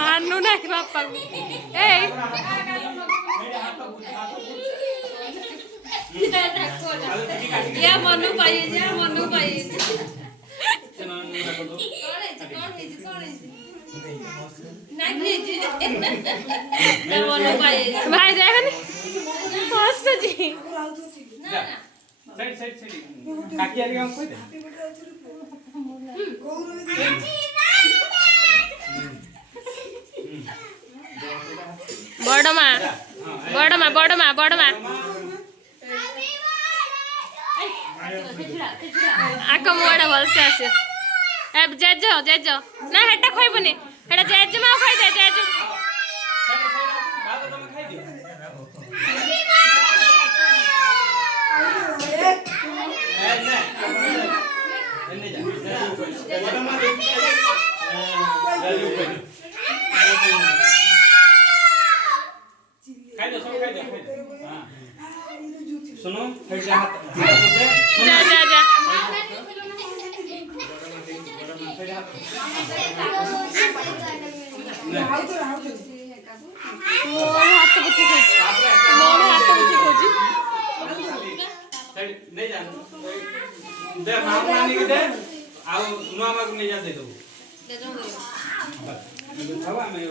आनु नहीं बापा ए या मनु पाई भाई देखन मस्त जी साइड साइड साइड काकी आली हम कोई दे बड़मा आक मुआड़ा भलसे आसे ए जेजो ना हेटा खइबनी हेटा जेज मा खाइ दे जेज सुनो जा मोर हाथ बुची खोजी नहीं जा दे मां मानी के दे आ नुआ मा को नहीं जा दे दो हवा में